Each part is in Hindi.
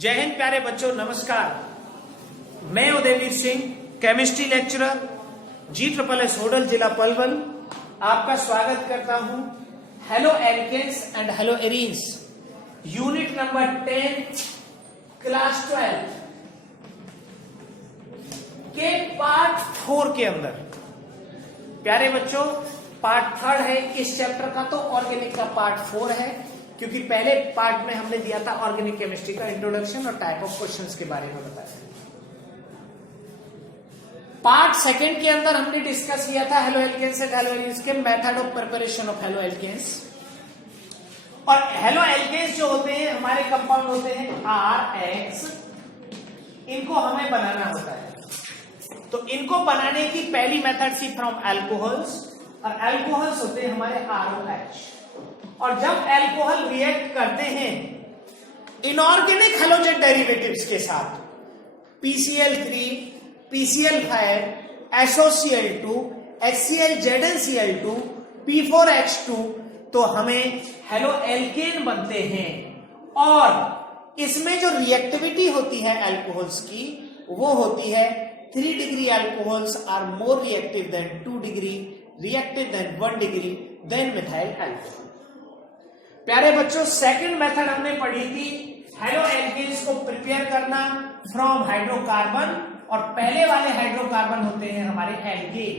जय हिंद प्यारे बच्चों, नमस्कार। मैं Udayveer Singh, chemistry lecturer, GSSS Hodal, जिला पलवल, आपका स्वागत करता हूं। Halo alkanes and hello arenes, unit number 10, class 12 के पार्ट 4 के अंदर। प्यारे बच्चों, पार्ट 3 है इस चैप्टर का, तो ऑर्गेनिक का पार्ट 4 है, क्योंकि पहले पार्ट में हमने दिया था ऑर्गेनिक केमिस्ट्री का इंट्रोडक्शन और टाइप ऑफ क्वेश्चंस के बारे में बताया। पार्ट 2 के अंदर हमने डिस्कस किया था halo alkanes and hello arenes के method of preparation of halo alkanes. और हेलो एल्केन्स जो होते हैं हमारे कंपाउंड होते हैं RX, इनको हमें बनाना होता है। तो इनको बनाने की पहली मेथड थी फ्रॉम अल्कोहल्स, और अल्कोहल्स होते हैं हमारे ROH। और जब अल्कोहल रिएक्ट करते हैं इनऑर्गेनिक हैलोजन डेरिवेटिव्स के साथ, PCl3, PCl5, SOCl2, HCl, ZnCl2, P4H2, तो हमें हेलो एल्केन बनते हैं। और इसमें जो रिएक्टिविटी होती है अल्कोहल्स की, वो होती है 3 degree alcohols are more reactive than 2 degree, reactive than 1 degree than methyl alcohol. प्यारे बच्चों, सेकंड मेथड हमने पढ़ी थी हेलो एल्केन्स को प्रिपेयर करना फ्रॉम हाइड्रोकार्बन, और पहले वाले हाइड्रोकार्बन होते हैं हमारे एल्केन।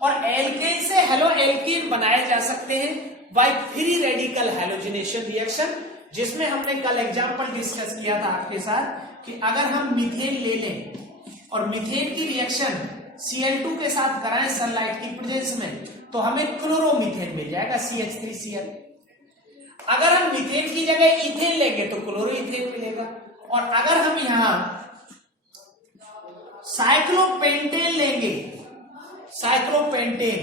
और एल्केन से हेलो एल्केन बनाए जा सकते हैं by free radical halogenation reaction, जिसमें हमने कल एग्जांपल डिस्कस किया था आपके साथ कि अगर हम मीथेन ले लें और मीथेन की रिएक्शन Cl2 के साथ कराएं सनलाइट की प्रेजेंस में, तो हमें क्लोरोमीथेन मिल जाएगा CH3Cl। अगर हम मीथेन की जगह इथेन लेंगे तो क्लोरोइथेन मिलेगा। और अगर हम यहां साइक्लोपेंटेन लेंगे, साइक्लोपेंटेन,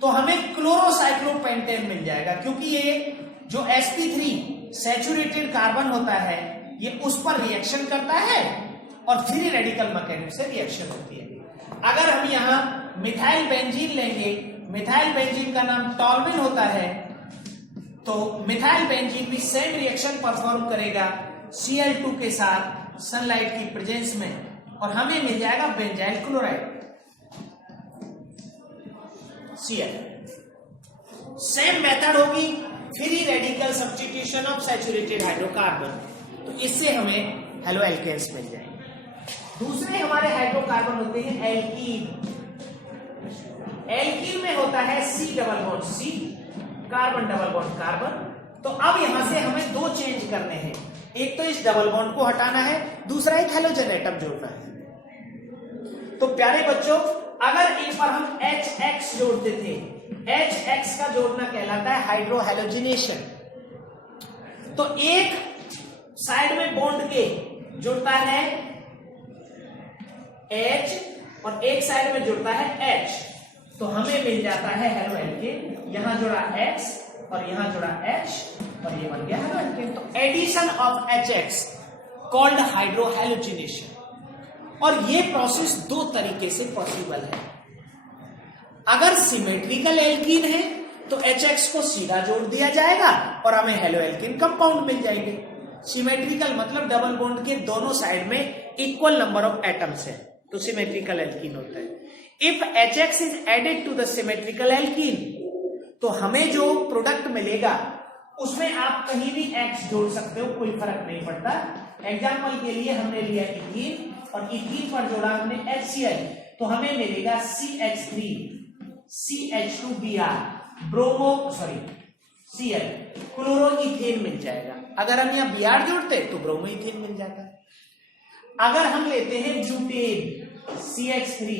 तो हमें क्लोरोसाइक्लोपेंटेन मिल जाएगा, क्योंकि ये जो sp3 सैचुरेटेड कार्बन होता है ये उस पर रिएक्शन करता है और फ्री रेडिकल मैकेनिज्म से रिएक्शन होती है। अगर हम यहां मिथाइल बेंजीन लेंगे, मिथाइल बेंजीन का नाम टॉल्विन होता है, तो मिथाइल बेंजीन भी सेम रिएक्शन परफॉर्म करेगा Cl2 के साथ सनलाइट की प्रेजेंस में, और हमें मिल जाएगा benzyl chloride Cl। Same method होगी free radical substitution of saturated hydrocarbon, तो इससे हमें हेलो एल्केन्स मिल जाएंगे। दूसरे हमारे हाइड्रोकार्बन होते हैं एल्कीन। एल्कीन में होता है C double bond C, carbon double bond carbon. तो अब यहां से हमें 2 चेंज करने हैं, एक तो इस डबल बॉन्ड को हटाना है, दूसरा एक हैलोजन एटम जोड़ना है। तो प्यारे बच्चों, अगर इन पर हम HX जोड़ते थे, HX का जोड़ना कहलाता है हाइड्रोहैलोजिनेशन। तो एक साइड में बॉन्ड के जुड़ता है H और एक साइड में जुड़ता है H, तो हमें मिल जाता है हेलो एल्केन। यहां जुड़ा X और यहां जुड़ा H और ये बन गया हेलो एल्केन। तो एडिशन ऑफ HX कॉल्ड हाइड्रोहैलोजिनेशन। और ये प्रोसेस 2 तरीके से पॉसिबल है। अगर सिमेट्रिकल एल्कीन है तो HX को सीधा जोड़ दिया जाएगा और हमें हेलो एल्केन कंपाउंड मिल जाएंगे। सिमेट्रिकल मतलब डबल बॉन्ड के दोनों साइड में इक्वल नंबर ऑफ एटम्स है, तो सिमेट्रिकल एल्कीन होता है। If HX is added to the symmetrical alkene, तो हमें जो प्रोडक्ट मिलेगा उसमें आप कहीं भी X जोड़ सकते हो, कोई फर्क नहीं पड़ता। एग्जाम्पल के लिए हमने लिया इथीन, और इथीन पर जोड़ा हमने HCl, तो हमें मिलेगा CH3 CH2Br Cl, क्लोरोइथेन मिल जाएगा। अगर हम यहाँ Br जोड़ते तो ब्रोमोइथेन मिल जाता है। अगर हम लेते हैं ब्यूटेन, CH3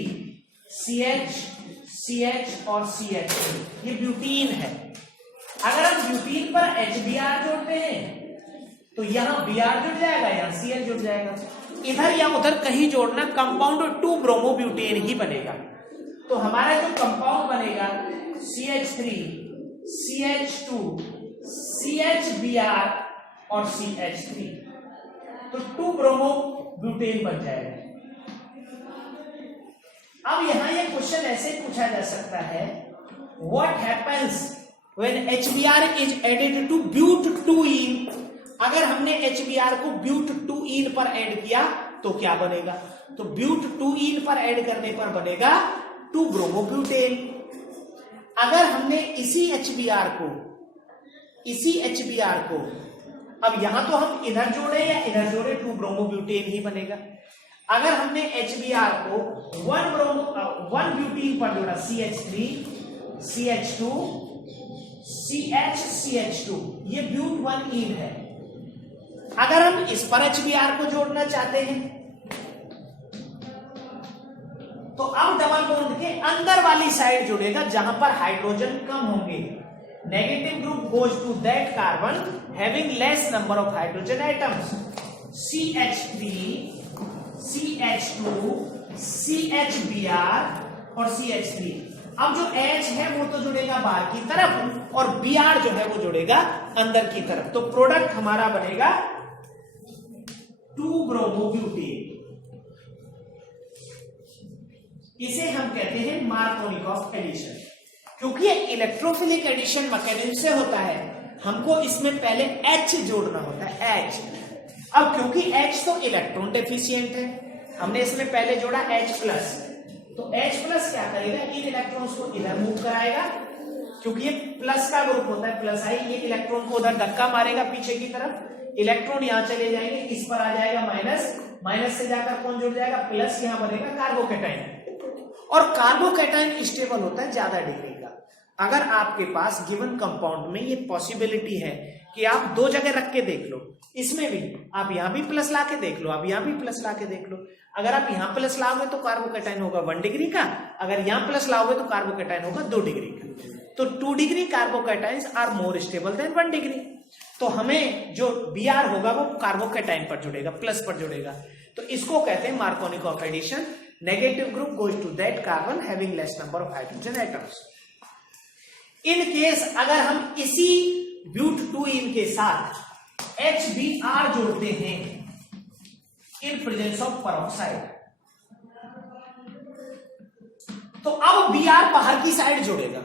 CH CH और CH3, ये ब्यूटीन है। अगर हम ब्यूटीन पर HBr जोड़ते हैं तो यहां Br जुड़ जाएगा, यहां Cl जुड़ जाएगा। इधर या उधर कहीं जोड़ना, कंपाउंड 2 ब्रोमोब्यूटेन ही बनेगा। तो हमारा जो कंपाउंड बनेगा CH3 CH2 CHBr और CH3, तो 2 ब्रोमोब्यूटेन बन जाएगा। अब यहां ये क्वेश्चन ऐसे पूछा जा सकता है, what happens when HBr is added to but 2ene अगर हमने HBr को ब्यूट-2-ईन पर ऐड किया तो क्या बनेगा? तो ब्यूट-2-ईन पर ऐड करने पर बनेगा 2-ब्रोमोब्यूटेन। अगर हमने इसी HBr को अब यहां तो हम इधर जोड़े या इधर जोड़े 2-ब्रोमोब्यूटेन ही बनेगा। अगर हमने HBr को 1 ब्यूटीन पर जोड़ा CH3 CH2 CH ये ब्यूट-1-ईन है। अगर हम इस पर HBr को जोड़ना चाहते हैं तो अब डबल बॉन्ड के अंदर वाली साइड जुड़ेगा जहां पर हाइड्रोजन कम होंगे। Negative group goes to that carbon having less number of hydrogen atoms. CH3 CH2 CHBr और CH3। अब जो H है वो तो जुड़ेगा बाहर की तरफ और Br जो है वो जुड़ेगा अंदर की तरफ। तो प्रोडक्ट हमारा बनेगा 2-ब्रोमोब्यूटेन। इसे हम कहते हैं मार्कोनिकॉफ एडिशन। क्योंकि ये इलेक्ट्रोफिलिक एडिशन मैकेनिज्म से होता है, हमको इसमें पहले H जोड़ना होता है, H। अब क्योंकि H तो इलेक्ट्रॉन डेफिशिएंट है, हमने इसमें पहले जोड़ा H+, तो H+ क्या करेगा? इन इलेक्ट्रॉन्स को इधर मूव कराएगा, क्योंकि ये प्लस का ग्रुप होता है, प्लस आई। ये इलेक्ट्रॉन को उधर धक्का मारेगा पीछे की तरफ, इलेक्ट्रॉन यहां चले जाएंगे, इस पर आ जाएगा माइनस, माइनस से जाकर कौन जुड़ जाएगा? प्लस। यहां बनेगा कार्बोकैटायन। और कार्बोकैटायन स्टेबल होता है ज्यादा डिग्री का। अगर आपके पास गिवन कंपाउंड में ये पॉसिबिलिटी है कि आप दो जगह रख के देख लो, इसमें भी आप यहां भी प्लस ला के देख लो, आप यहां भी प्लस ला के देख लो। अगर आप यहां प्लस लाओगे तो कार्बोकैटायन होगा 1 डिग्री का, अगर यहां प्लस लाओगे तो कार्बोकैटायन होगा 2 डिग्री का। तो 2 degree carbocations are more stable than 1 degree. तो हमें जो Br होगा वो कार्बोकैटायन पर जुड़ेगा, प्लस पर जुड़ेगा। तो इसको कहते हैं Markovnikov addition. Negative group goes to that carbon having less number of hydrogen atoms. In case अगर हम इसी ब्यूट-2-ईन के साथ HBr जोड़ते हैं इन प्रेजेंस ऑफ पेरोक्साइड, तो अब Br बाहर की साइड जुड़ेगा।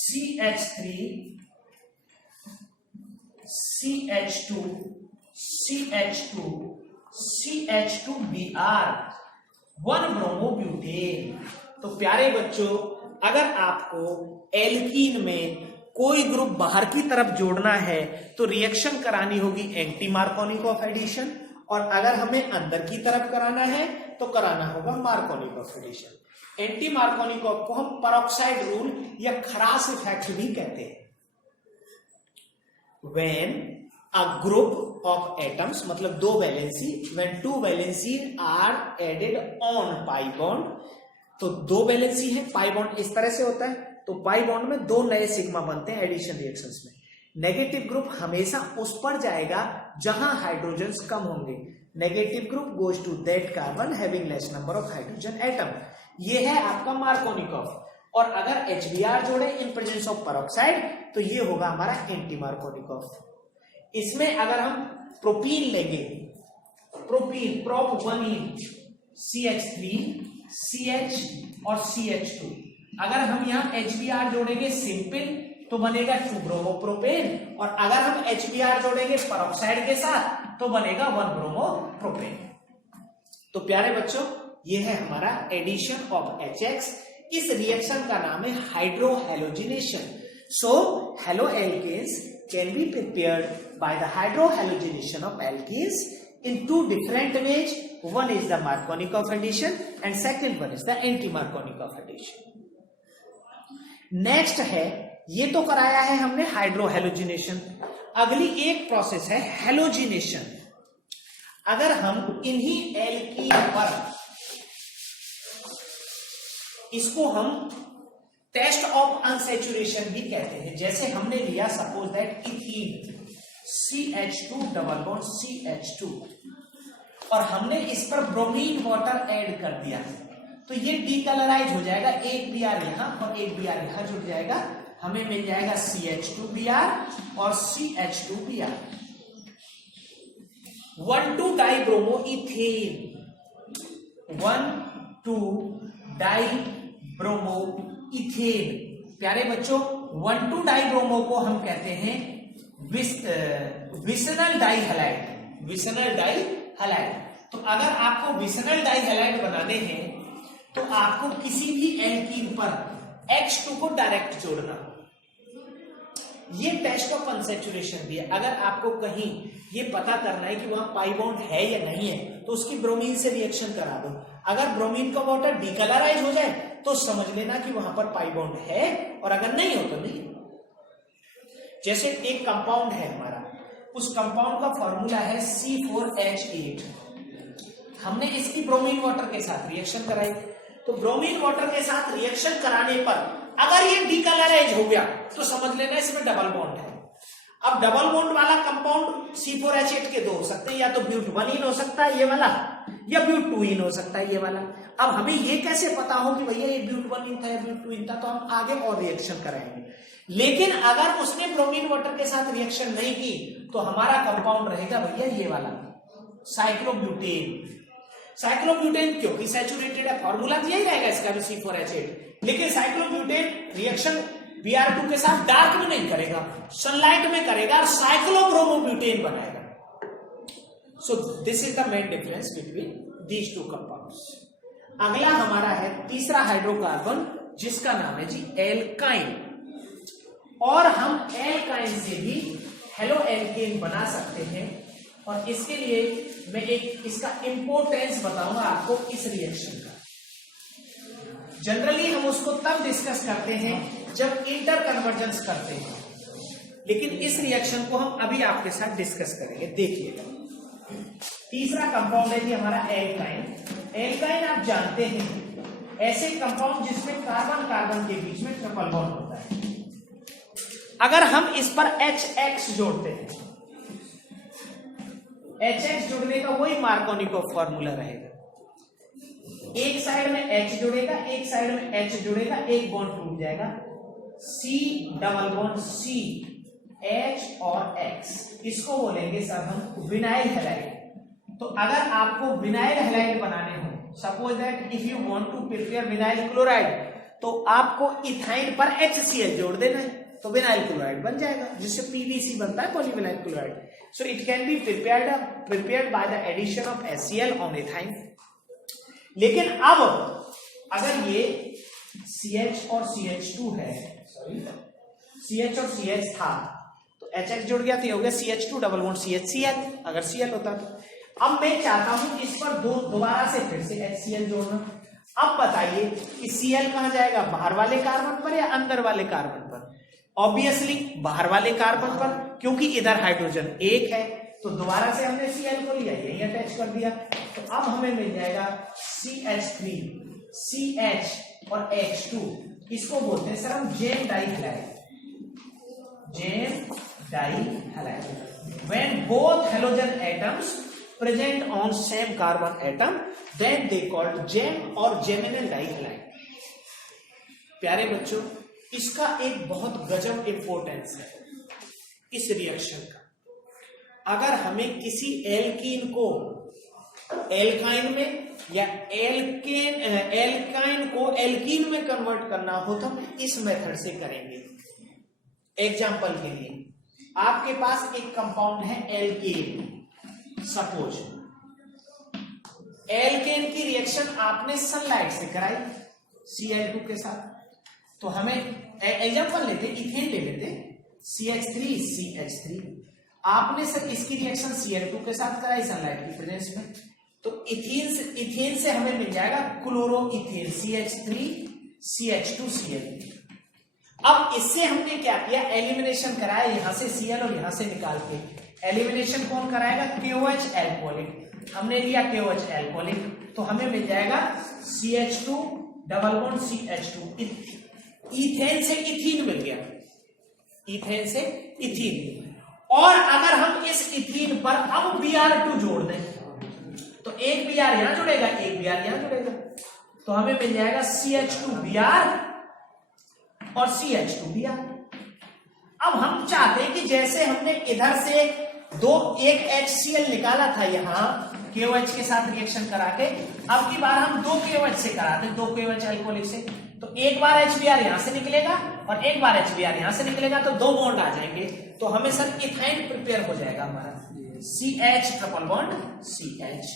CH3 CH2 CH2 CH2Br 1-ब्रोमोब्यूटेन। तो प्यारे बच्चों, अगर आपको एल्कीन में कोई ग्रुप बाहर की तरफ जोड़ना है तो रिएक्शन करानी होगी एंटी मार्कोनिकॉफ एडिशन, और अगर हमें अंदर की तरफ कराना है तो कराना होगा मार्कोनिकॉफ एडिशन। एंटी मार्कोनिकॉफ को हम पेरोक्साइड रूल या खरास इफेक्ट भी कहते हैं। When a group of atoms, मतलब 2 valency, when 2 valency are added on pi bond, तो 2 वैलेंसी है, पाई बॉन्ड इस तरह से होता है, तो पाई बॉन्ड में 2 नए सिग्मा बनते हैं एडिशन रिएक्शंस में। नेगेटिव ग्रुप हमेशा उस पर जाएगा जहां हाइड्रोजन्स कम होंगे। Negative group goes to that carbon having less number of hydrogen atom. ये है आपका मार्कोनिकॉफ। और अगर HBr जोड़े इन प्रेजेंस ऑफ पेरोक्साइड तो ये होगा हमारा एंटी मार्कोनिकॉफ। इसमें अगर हम प्रोपीन लेंगे, प्रोपीन prop-1-ene CH3 CH और CH2, अगर हम यहां HBr जोड़ेंगे सिंपल तो बनेगा 2-ब्रोमोप्रोपेन, और अगर हम HBr जोड़ेंगे पेरोक्साइड के साथ तो बनेगा 1-ब्रोमोप्रोपेन। तो प्यारे बच्चों, ये है हमारा एडिशन ऑफ HX। इस रिएक्शन का नाम है hydrohalogenation. So halo alkanes can be prepared by the hydrohalogenation of alkenes in 2 different ways. One is the Markovnikov addition and second one is the anti-Markovnikov addition. Next है, ये तो कराया है हमने हाइड्रोहैलोजिनेशन। अगली एक प्रोसेस है हैलोजिनेशन। अगर हम इन्हीं एल्कीन पर इसको हम टेस्ट ऑफ अनसैचुरेशन भी कहते हैं। जैसे हमने लिया suppose that ethene CH2 double bond CH2 और हमने इस पर ब्रोमीन वाटर ऐड कर दिया, तो ये डीकलराइज हो जाएगा। एक Br यहां और एक Br यहां जुड़ जाएगा, हमें मिल जाएगा CH2Br और CH2Br। 1,2-डाइब्रोमोइथेन, 1,2-डाइब्रोमोइथेन। प्यारे बच्चों, 1,2-डाइब्रोमो को हम कहते हैं vicinal dihalide, vicinal dihalide. तो अगर आपको विसनल डाई हैलाइड बनाने हैं तो आपको किसी भी एल्कीन पर H2 को डायरेक्ट जोड़ना। ये टेस्ट ऑफ अनसैचुरेशन भी है। अगर आपको कहीं ये पता करना है कि वहां पाई बॉन्ड है या नहीं है तो उसकी ब्रोमीन से रिएक्शन करा दो। अगर ब्रोमीन का वाटर डिकलराइज हो जाए तो समझ लेना कि वहां पर पाई बॉन्ड है, और अगर नहीं हो तो नहीं। जैसे एक कंपाउंड है हमारा, उस कंपाउंड का फॉर्मूला है C4H8। हमने इसकी ब्रोमीन वाटर के साथ रिएक्शन कराई, तो ब्रोमीन वाटर के साथ रिएक्शन कराने पर अगर ये डिकलराइज हो गया तो समझ लेना इसमें डबल बॉन्ड है। अब डबल बॉन्ड वाला कंपाउंड C4H8 के दो हो सकते हैं, या तो ब्यूट-1 हो सकता है ये वाला, या ब्यूट-2 हो सकता है ये वाला। अब हमें ये कैसे पता हो कि भैया ये ब्यूट-1 था या ब्यूट-2 था, तो हम आगे और रिएक्शन कराएंगे। लेकिन अगर उसने ब्रोमीन वाटर के साथ रिएक्शन नहीं की तो हमारा कंपाउंड रहेगा भैया ये वाला, साइक्लोब्यूटेन। साइक्लोब्यूटेन क्योंकि सैचुरेटेड है, फॉर्मूला यही रहेगा इसका भी C4H8। लेकिन साइक्लोब्यूटेन रिएक्शन Br2 के साथ डार्क में नहीं करेगा, सनलाइट में करेगा और साइक्लोब्रोमोब्यूटेन बनाएगा। So this is the main difference between these two compounds. अगला हमारा है तीसरा हाइड्रोकार्बन, जिसका नाम है जी एल्काइन। और हम एल्काइन से भी हेलो एल्केन बना सकते हैं, और इसके लिए मैं एक इसका इंपोर्टेंस बताऊंगा आपको इस रिएक्शन का। जनरली हम उसको तब डिस्कस करते हैं जब इंटर कन्वर्जेंस करते हैं, लेकिन इस रिएक्शन को हम अभी आपके साथ डिस्कस करेंगे। देखिएगा, तीसरा कंपाउंड है जी हमारा एल्काइन। एल्काइन आप जानते हैं ऐसे कंपाउंड जिसमें कार्बन कार्बन के बीच में ट्रिपल बॉन्ड होता है। अगर हम इस पर HX जोड़ते हैं, HX जुड़ने का वही मार्कोनिकोव फॉर्मूला रहेगा। एक साइड में H जुड़ेगा, एक साइड में H जुड़ेगा, एक बॉन्ड टूट जाएगा, C double bond C, H और X। इसको बोलेंगे सर हम विनाइल हैलाइड। तो अगर आपको विनाइल हैलाइड बनाने हो, suppose that if you want to prepare vinyl chloride, तो आपको इथाइन पर HCl जोड़ देना है, तो विनाइल क्लोराइड बन जाएगा, जिससे PVC बनता है, polyvinyl chloride. So it can be prepared by the addition of HCl on ethyne. लेकिन अब अगर ये CH और CH2 है, सॉरी CH और CH था, तो HX जुड़ गया तो ये हो गया CH2 डबल बॉन्ड CHCl, अगर Cl होता तो। अब मैं चाहता हूं इस पर दोबारा से फिर से HCl जोड़ना। अब बताइए कि Cl कहां जाएगा, बाहर वाले कार्बन पर या अंदर वाले कार्बन पर? ऑब्वियसली बाहर वाले कार्बन पर, क्योंकि इधर हाइड्रोजन एक है, तो दोबारा से हमने Cl को लिया, यही अटैच कर दिया। तो अब हमें मिल जाएगा CH3, CH और H2। इसको बोलते हैं सर हम gem dihalide, gem dihalide. When both halogen atoms present on same carbon atom, then they called gem और geminal dihaloide। प्यारे बच्चों, इसका एक बहुत गजब इंपोर्टेंस है इस रिएक्शन का। अगर हमें किसी एल्कीन को एल्काइन में या एल्काइन को एल्कीन में कन्वर्ट करना हो तो हम इस मेथड से करेंगे। एग्जांपल के लिए आपके पास एक कंपाउंड है एल्केन, सपोज एल्केन की रिएक्शन आपने सनलाइट से कराई Cl2 के साथ, तो हमें एग्जांपल लेते, इथेन ले लेते, CH3 CH3। आपने सर इसकी रिएक्शन Cl2 के साथ कराई सनलाइट की प्रेजेंस में, तो इथेन से हमें मिल जाएगा क्लोरोइथेन CH3 CH2 Cl। अब इससे हमने क्या किया, एलिमिनेशन कराया, यहां से Cl और यहां से निकाल के। एलिमिनेशन कौन कराएगा, KOH एल्कोहलिक। हमने लिया KOH एल्कोहलिक, तो हमें मिल जाएगा CH2 double bond CH2। Ethane से इथीन मिल गया, इथेन से इथीन। और अगर हम इस इथीन पर अब Br2 जोड़ दें, तो एक Br यहां जुड़ेगा, एक Br यहां जुड़ेगा, तो हमें मिल जाएगा CH2Br और CH2Br। अब हम चाहते हैं कि जैसे हमने इधर से एक HCl निकाला था यहां KOH के साथ रिएक्शन करा के, अब की बार हम 2 KOH से कराते हैं, 2 KOH अल्कोहलिक से। तो एक बार HBr यहां से निकलेगा और एक बार HBr यहां से निकलेगा, तो दो बॉन्ड आ जाएंगे, तो हमें सर इथाइन प्रिपेयर हो जाएगा हमारा CH ट्रिपल बॉन्ड CH।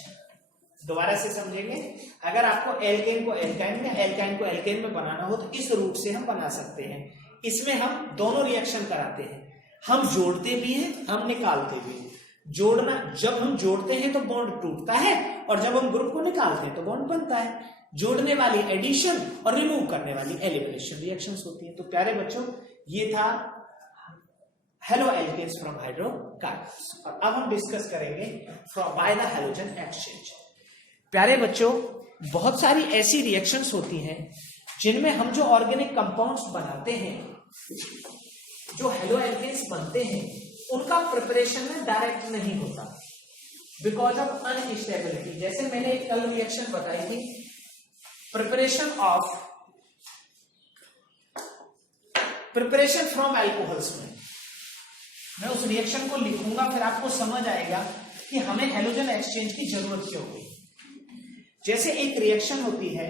दोबारा से समझेंगे, अगर आपको एल्केन को एल्काइन में, एल्काइन को एल्केन में बनाना हो तो इस रूट से हम बना सकते हैं। इसमें हम दोनों रिएक्शन कराते हैं, हम जोड़ते भी हैं, हम निकालते भी हैं। जोड़ना, जब हम जोड़ते हैं तो बॉन्ड टूटता है और जब हम ग्रुप को निकालते हैं तो बॉन्ड बनता है। जोड़ने वाली एडिशन और रिमूव करने वाली एलिमिनेशन रिएक्शंस होती हैं। तो प्यारे बच्चों, ये था हेलो एल्केन्स फ्रॉम हाइड्रोकार्बन्स, और अब हम डिस्कस करेंगे from by the halogen exchange. प्यारे बच्चों, बहुत सारी ऐसी रिएक्शंस होती हैं जिनमें हम जो ऑर्गेनिक कंपाउंड्स बनाते हैं, जो हेलो एल्केन्स बनते हैं, उनका प्रिपरेशन में डायरेक्ट नहीं होता बिकॉज ऑफ अनस्टेबिलिटी। जैसे मैंने एक कल रिएक्शन बताई थी, प्रिपरेशन फ्रॉम एल्कोहल्स में। मैं उस रिएक्शन को लिखूंगा, फिर आपको समझ आएगा कि हमें हेलोजन एक्सचेंज की जरूरत क्यों हुई। जैसे एक रिएक्शन होती है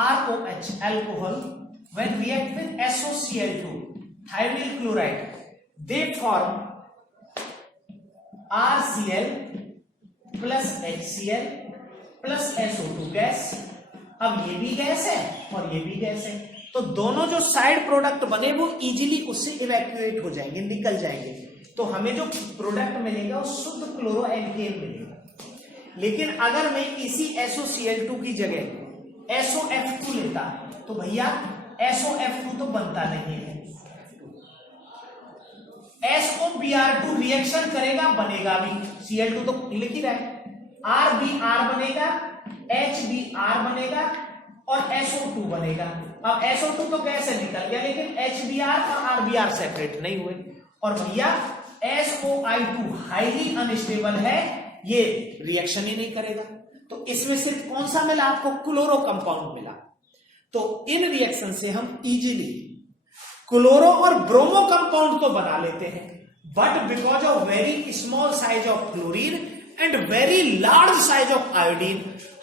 ROH alcohol when react with SOCl2 thionyl chloride, they form RCl plus HCl plus SO2 gas. अब ये भी गैस है और ये भी गैस है, तो दोनों जो साइड प्रोडक्ट बने वो इजीली उससे इवैक्यूएट हो जाएंगे, निकल जाएंगे, तो हमें जो प्रोडक्ट मिलेगा वो शुद्ध क्लोरो एल्केन मिलेगा। लेकिन अगर मैं इसी SOCl2 की जगह SOF2 लेता तो भैया SOF2 तो बनता नहीं है, SOBr2 रिएक्शन करेगा, बनेगा भी, Cl2 तो लिख ही रहा है, RBr बनेगा, HBr बनेगा और SO2 बनेगा। अब SO2 तो गैस से निकल गया, लेकिन HBr और RBr सेपरेट नहीं हुए, और भैया SOI2 हाईली अनस्टेबल है, ये रिएक्शन ही नहीं करेगा। तो इसमें सिर्फ कौन सा मिला आपको? क्लोरो कंपाउंड मिला। तो इन रिएक्शन से हम इजीली क्लोरो और ब्रोमो कंपाउंड तो बना लेते हैं, but because of very small size of chlorine and very large size of iodine,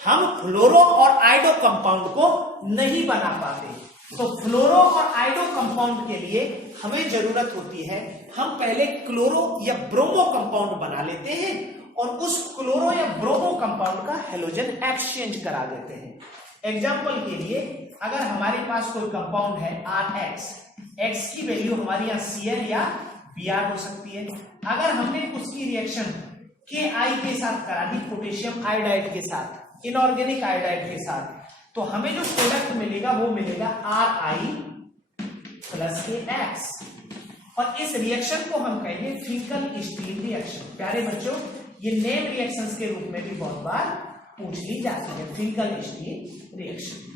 हम फ्लोरो और आयोडो कंपाउंड को नहीं बना पाते। तो फ्लोरो और आयोडो कंपाउंड के लिए हमें जरूरत होती है, हम पहले क्लोरो या ब्रोमो कंपाउंड बना लेते हैं और उस क्लोरो या ब्रोमो कंपाउंड का हेलोजन एक्सचेंज करा देते हैं। एग्जाम्पल के लिए, अगर हमारे पास कोई कंपाउंड है RX, X की वैल्यू हमारी यहाँ Cl या Br हो सकती है, अगर हमने उसकी रिएक्शन Ki के साथ करा दी, पोटेशियम आयोडाइड के साथ, इनऑर्गेनिक आयोडाइड के साथ, तो हमें जो प्रोडक्ट मिलेगा वो मिलेगा Ri प्लस KX, और इस रिएक्शन को हम कहेंगे फिंकल स्टील रिएक्शन। प्यारे बच्चों, ये नेम रिएक्शंस के रूप में भी बहुत बार पूछ ली जाती है, Finkel steel reaction.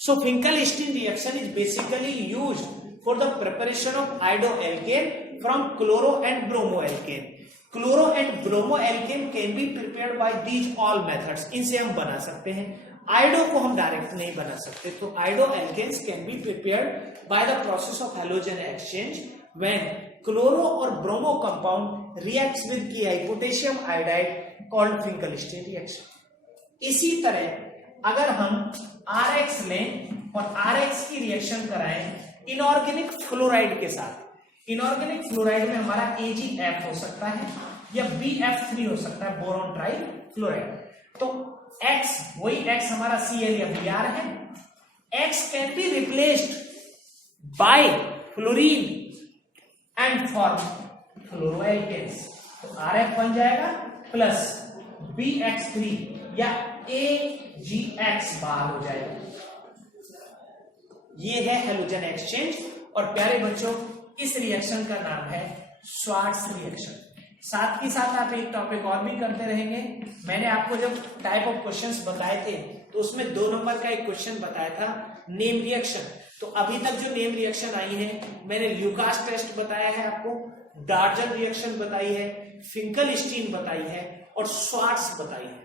So Finkel-Stein reaction is basically used for the preparation of iodoalkane from chloro and bromoalkane. Chloro and bromoalkane can be prepared by these all methods. इनसे हम बना सकते हैं। आयोडो को हम डायरेक्ट नहीं बना सकते, तो iodoalkanes can be prepared by the process of halogen exchange when chloro or bromo compound reacts with Ki, potassium iodide, called Finkel-Stein reaction. इसी तरह अगर हम RX लें और RX की रिएक्शन कराएं इनऑर्गेनिक फ्लोराइड के साथ, इनऑर्गेनिक फ्लोराइड में हमारा AgF हो सकता है या BF3 हो सकता है, बोरॉन ट्राई फ्लोराइड। तो X, वही X हमारा Cl या Br है, X can be replaced by fluorine and form fluoroalkanes, तो RF बन जाएगा प्लस BX3 या AgX बार हो जाएगा। ये है हेलोजन एक्सचेंज, और प्यारे बच्चों, इस रिएक्शन का नाम है श्वार्ट्ज रिएक्शन। साथ ही साथ आप एक टॉपिक और भी करते रहेंगे। मैंने आपको जब टाइप ऑफ क्वेश्चंस बताए थे तो उसमें 2 नंबर का एक क्वेश्चन बताया था, नेम रिएक्शन। तो अभी तक जो नेम रिएक्शन आई है, मैंने ल्यूकास टेस्ट बताया है आपको, डार्जन रिएक्शन बताई है, फिंकल-स्टीन बताई है और श्वार्ट्ज बताई है।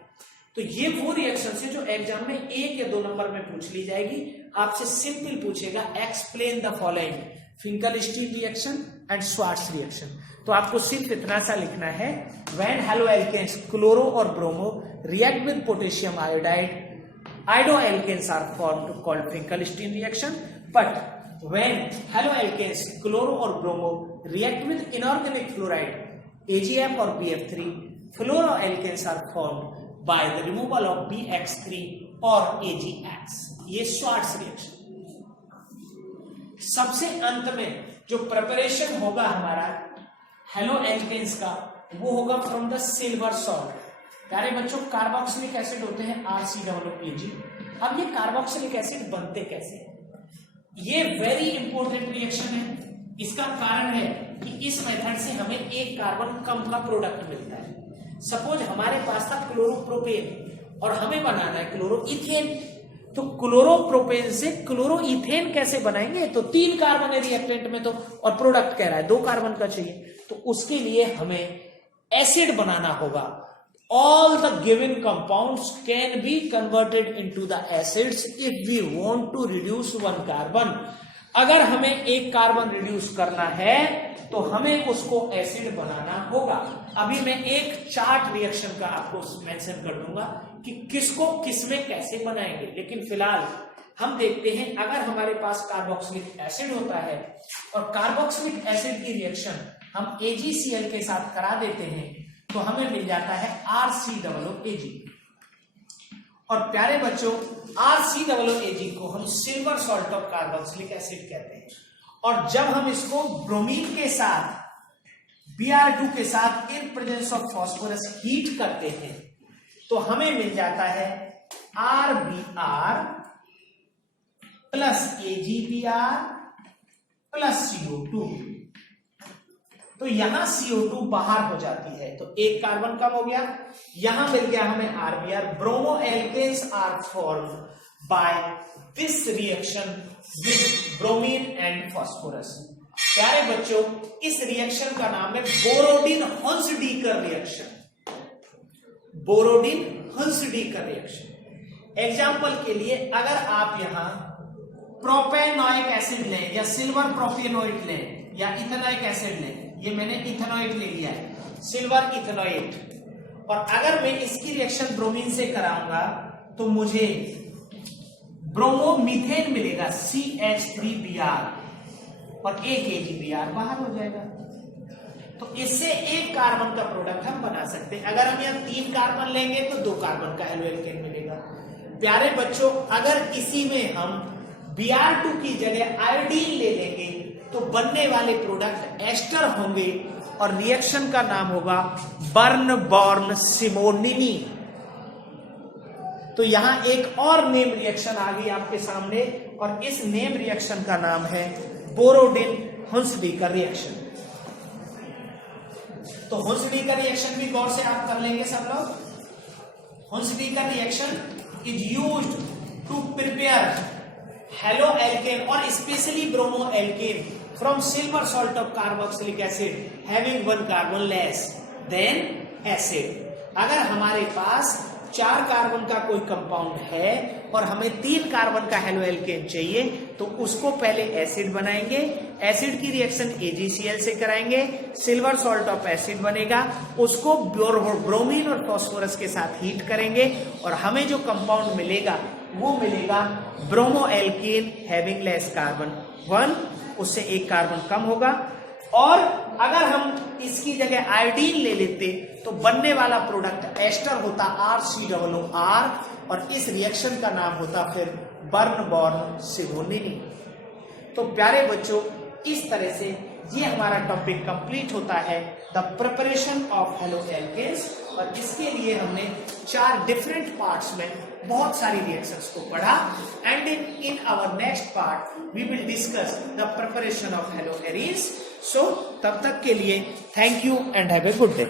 तो ये वो रिएक्शन है जो एग्जाम में 1 या 2 नंबर में पूछ ली जाएगी। आपसे सिंपल पूछेगा explain the following Finkelstein reaction and Swarts reaction. तो आपको सिर्फ इतना सा लिखना है, व्हेन हेलोएल्केन्स क्लोरो और bromo react with potassium iodide Iodoalkanes are formed called Finkelstein reaction. But when haloalkanes, chloro or bromo, react with inorganic fluoride, AgF or BF3, fluoroalkanes are formed by the removal of BX3 or AgX. ये श्वार्ट्ज रिएक्शन। सबसे अंत में जो प्रिपरेशन होगा हमारा हेलोएल्केन्स का, वो होगा फ्रॉम द सिल्वर सॉल्ट। प्यारे बच्चों, कार्बोक्सिलिक एसिड होते हैं RCOOAg। अब ये कार्बोक्सिलिक एसिड बनते कैसे? ये वेरी इंपॉर्टेंट रिएक्शन है। इसका कारण है कि इस मेथड से हमें एक कार्बन कम का प्रोडक्ट मिलता है। सपोज हमारे पास था क्लोरोप्रोपेन और हमें बनाना है क्लोरोइथेन, तो क्लोरोप्रोपेन से क्लोरोइथेन कैसे बनाएंगे? तो 3 कार्बन है रिएक्टेंट में, तो और प्रोडक्ट कह रहा है 2 कार्बन का चाहिए, तो उसके लिए हमें एसिड बनाना होगा। All the given compounds can be converted into the acids if we want to reduce 1 carbon. अगर हमें एक कार्बन रिड्यूस करना है तो हमें उसको एसिड बनाना होगा। अभी मैं एक चार्ट रिएक्शन का आपको मेंशन कर दूंगा कि किसको किसमें कैसे बनाएंगे, लेकिन फिलहाल हम देखते हैं अगर हमारे पास कार्बोक्सिलिक एसिड होता है और कार्बोक्सिलिक एसिड की रिएक्शन हम AgCl के साथ करा देते हैं तो हमें मिल जाता है RCOOAg। और प्यारे बच्चों, RCOOAg को हम silver salt of carboxylic acid कहते हैं। और जब हम इसको ब्रोमीन के साथ Br2 के साथ in presence of phosphorus heat करते हैं तो हमें मिल जाता है RBr plus AgBr plus CO2। तो यहां CO2 बाहर हो जाती है तो एक कार्बन कम हो गया, यहां मिल गया हमें RBr। Bromoalkanes are formed by this reaction with bromine and phosphorus. प्यारे बच्चों, इस रिएक्शन का नाम है Borodin Hunsdiecker reaction. Borodin Hunsdiecker reaction. Example के लिए अगर आप यहां प्रोपेनोइक एसिड लें या सिल्वर प्रोपेनोइट लें या इथेनोइक एसिड लें, ये मैंने इथेनोइट ले लिया है, सिल्वर इथेनोइट, और अगर मैं इसकी रिएक्शन ब्रोमीन से कराऊंगा तो मुझे ब्रोमोमीथेन मिलेगा CH3Br और एक AgBr बाहर हो जाएगा। तो इससे एक कार्बन का प्रोडक्ट हम बना सकते हैं। अगर हम यहाँ 3 कार्बन लेंगे तो 2 कार्बन का हेलोएल्केन मिलेगा। प्यारे बच्चों, अगर इसी में हम Br2 की जगह आयोडीन ले लेंगे तो बनने वाले प्रोडक्ट एस्टर होंगे और रिएक्शन का नाम होगा बर्न-बॉर्न सिमोनिनी। तो यहां एक और नेम रिएक्शन आ गई आपके सामने और इस नेम रिएक्शन का नाम है बोरोडिन-हंसडीकर रिएक्शन। तो हंसडीकर रिएक्शन भी गौर से आप कर लेंगे सब लोग। Hunsdiecker reaction is used to prepare haloalkane और specially bromoalkane from silver salt of carboxylic acid having 1 carbon less than acid। अगर हमारे पास 4 कार्बन का कोई कंपाउंड है और हमें 3 कार्बन का हेलोएल्केन चाहिए तो उसको पहले एसिड बनाएंगे, एसिड की रिएक्शन AgCl से कराएंगे, सिल्वर सॉल्ट ऑफ एसिड बनेगा, उसको ब्रोमीन और फास्फोरस के साथ हीट करेंगे और हमें जो कंपाउंड मिलेगा वो मिलेगा ब्रोमोएल्केन हैविंग लेस कार्बन 1, उससे एक कार्बन कम होगा। और अगर हम इसकी जगह आयोडीन ले लेते तो बनने वाला प्रोडक्ट एस्टर होता RCOOR और इस रिएक्शन का नाम होता फिर बर्न-बॉर्न सिमोनिनी। तो प्यारे बच्चों, इस तरह से ये हमारा टॉपिक कंप्लीट होता है, द प्रिपरेशन ऑफ हेलोएल्केन्स। और इसके लिए हमने 4 डिफरेंट पार्ट्स में बहुत सारी रिएक्शंस को पढ़ा। And in our next part we will discuss the preparation of haloarenes. So तब तक के लिए thank you and have a good day.